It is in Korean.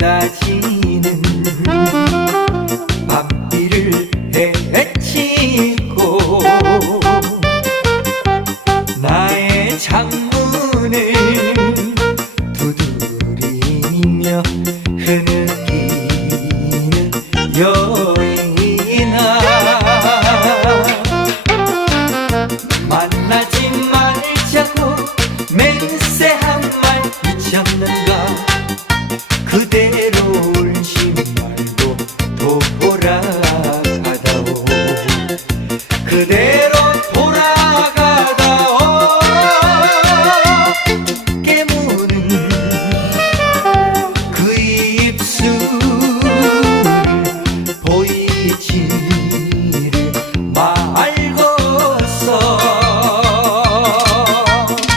쏟아지는 바삐를 헤치고 나의 창문을 두드리며 흐느끼는 여인아 만나지 말자고 맹세한 말 미쳤는가